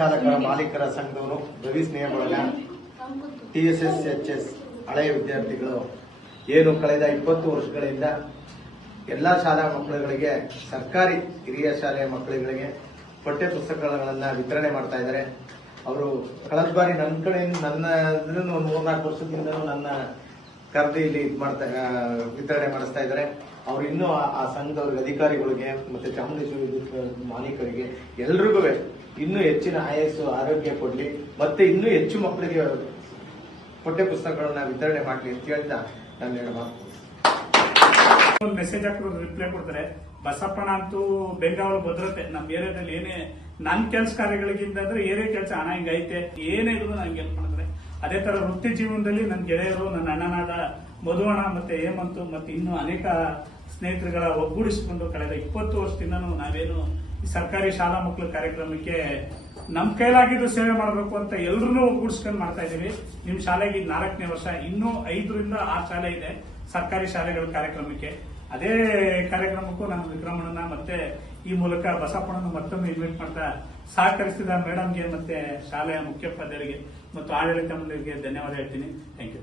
ಚಾಲಕರ ಮಾಲೀಕರ ಸಂಘದವರು Ravi Sneha Balaga T S S H S ಹಳೆಯ ವಿದ್ಯಾರ್ಥಿಗಳು, ಏನು ಕಳೆದ ಇಪ್ಪತ್ತು ವರ್ಷಗಳಿಂದ ಎಲ್ಲ ಶಾಲಾ ಮಕ್ಕಳುಗಳಿಗೆ, ಸರ್ಕಾರಿ ಹಿರಿಯ ಶಾಲೆಯ ಮಕ್ಕಳುಗಳಿಗೆ ಪಠ್ಯ ಪುಸ್ತಕಗಳನ್ನ ವಿತರಣೆ ಮಾಡ್ತಾ ಇದ್ದಾರೆ. ಅವರು ಕಳೆದ ಬಾರಿ ನನ್ನ ಕಡೆಯಿಂದ ನನ್ನ ಮೂರ್ನಾಲ್ಕು ವರ್ಷದಿಂದ ನನ್ನ ಕರೆದು ಇಲ್ಲಿ ಇದ್ ಮಾಡ್ತಾ ವಿತರಣೆ ಮಾಡಿಸ್ತಾ ಇದ್ದಾರೆ. ಅವ್ರು ಇನ್ನೂ ಆ- ಸಂಘದವ್ರಿಗೆ, ಅಧಿಕಾರಿಗಳಿಗೆ, ಮತ್ತೆ ಚಾಮುಂಡೇಶ್ವರಿ ಮಾಲೀಕರಿಗೆ ಎಲ್ರಿಗೂ ಇನ್ನೂ ಹೆಚ್ಚಿನ ಆಯಸ್ಸು ಆರೋಗ್ಯ ಕೊಡ್ಲಿ. ಮತ್ತೆ ಇನ್ನೂ ಹೆಚ್ಚು ಮಕ್ಕಳಿಗೆ ಪಠ್ಯ ಪುಸ್ತಕಗಳನ್ನ ವಿತರಣೆ ಮಾಡಲಿ ಅಂತ ಹೇಳಿದ ನಾನು ಹೇಳಬಾರ್ದು ಮೆಸೇಜ್ ಹಾಕಿದ್ರು ರಿಪ್ಲೈ ಕೊಡ್ತಾರೆ. ಬಸಪ್ಪಣ ಅಂತೂ ಬೆಂಗಾವಲು ಭದ್ರತೆ ನಮ್ಮ ಏರಿಯಾದಲ್ಲಿ ಏನೇ ನನ್ನ ಕೆಲಸ ಕಾರ್ಯಗಳಿಗಿಂತ ಅಂದ್ರೆ ಏರಿಯಾ ಕೆಲಸ ಹಣ ಹಿಂಗೈತೆ ಏನೇ ಇದ್ರು ನಂಗೆ ಹೆಲ್ಪ್ ಮಾಡಿದ್ರೆ ಅದೇ ತರ ವೃತ್ತಿ ಜೀವನದಲ್ಲಿ ನನ್ನ ಗೆಳೆಯರು, ನನ್ನ ಅಣ್ಣನಾದ ಮಧುವಣ ಮತ್ತೆ ಹೇಮಂತು ಮತ್ತೆ ಇನ್ನೂ ಅನೇಕ ಸ್ನೇಹಿತರುಗಳ ಒಗ್ಗೂಡಿಸಿಕೊಂಡು ಕಳೆದ ಇಪ್ಪತ್ತು ವರ್ಷದಿಂದ ನಾವೇನು ಸರ್ಕಾರಿ ಶಾಲಾ ಮಕ್ಕಳ ಕಾರ್ಯಕ್ರಮಕ್ಕೆ ನಮ್ಮ ಕೈಲಾಗಿದ್ದು ಸೇವೆ ಮಾಡಬೇಕು ಅಂತ ಎಲ್ಲರೂ ಒಗ್ಗೂಡಿಸ್ಕೊಂಡು ಮಾಡ್ತಾ ಇದೀವಿ. ನಿಮ್ಮ ಶಾಲೆಗೆ ನಾಲ್ಕನೇ ವರ್ಷ, ಇನ್ನೂ ಐದರಿಂದ ಆರು ಶಾಲೆ ಇದೆ ಸರ್ಕಾರಿ ಶಾಲೆಗಳ ಕಾರ್ಯಕ್ರಮಕ್ಕೆ. ಅದೇ ಕಾರ್ಯಕ್ರಮಕ್ಕೂ ನಾನು ವಿಕ್ರಮಣನ ಮತ್ತೆ ಈ ಮೂಲಕ ಬಸಪ್ಪಣ್ಣನ ಮತ್ತೊಮ್ಮೆ ಇನ್ವೈಟ್ ಮಾಡ್ತಾ ಸಹಕರಿಸಿದ ಮೇಡಮ್ಗೆ ಮತ್ತೆ ಶಾಲೆಯ ಮುಖ್ಯೋಪಾಧ್ಯಾಯರಿಗೆ ಮತ್ತು ಆಡಳಿತ ಮಂಡಳಿಗೆ ಧನ್ಯವಾದ ಹೇಳ್ತೀನಿ. ಥ್ಯಾಂಕ್ ಯು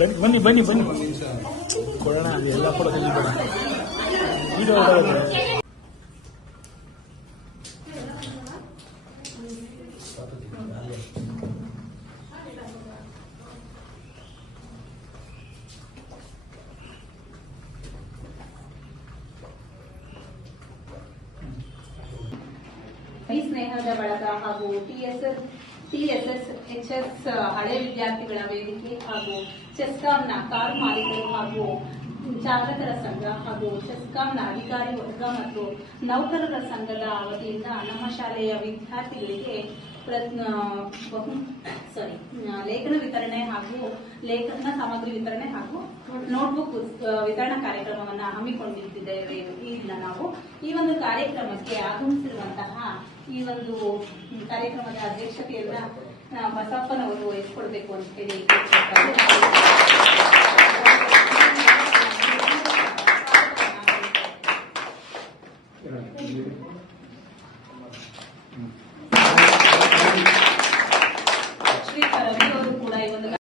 ಬನ್ನಿ ಬನ್ನಿ ಬನ್ನಿ ಬನ್ನಿ ಕೊಡೋಣ ಎಲ್ಲ ಕೊಡೋದು ಬೇಡ ವಿಡಿಯೋ ಹೊರಗಡೆ ಈ ಸ್ನೇಹದ ಬಳಗ ಹಾಗೂ ಟಿಎಸ್ಎಸ್ ಟಿಎಸ್ಎಸ್ ಎಚ್ಎಸ್ ಹಳೆ ವಿದ್ಯಾರ್ಥಿಗಳ ವೇದಿಕೆ ಹಾಗೂ ಚೆಸ್ಕಾಂನ ಕಾರ್ ಮಾಲೀಕರು ಹಾಗೂ ಚಾಲಕರ ಸಂಘ ಹಾಗೂ ಚೆಸ್ಕಾಂನ ಅಧಿಕಾರಿ ವರ್ಗ ಮತ್ತು ನೌಕರರ ಸಂಘದ ವತಿಯಿಂದ ನಮ್ಮ ಶಾಲೆಯ ವಿದ್ಯಾರ್ಥಿಗಳಿಗೆ ಸಾರಿ ಲೇಖನ ವಿತರಣೆ ಹಾಗೂ ಲೇಖನ ಸಾಮಗ್ರಿ ವಿತರಣೆ ಹಾಗೂ ನೋಟ್ಬುಕ್, ವಿತರಣಾ ಕಾರ್ಯಕ್ರಮವನ್ನು ಹಮ್ಮಿಕೊಂಡಿದ್ದೇವೆ. ಇದನ್ನ ನಾವು ಈ ಒಂದು ಕಾರ್ಯಕ್ರಮಕ್ಕೆ ಆಗಮಿಸಿರುವಂತಹ ಈ ಒಂದು ಕಾರ್ಯಕ್ರಮದ ಅಧ್ಯಕ್ಷತೆಯನ್ನ ಬಸಪ್ಪನವರು ವಹಿಸಿಕೊಡ್ಬೇಕು ಅಂತ ಹೇಳಿ.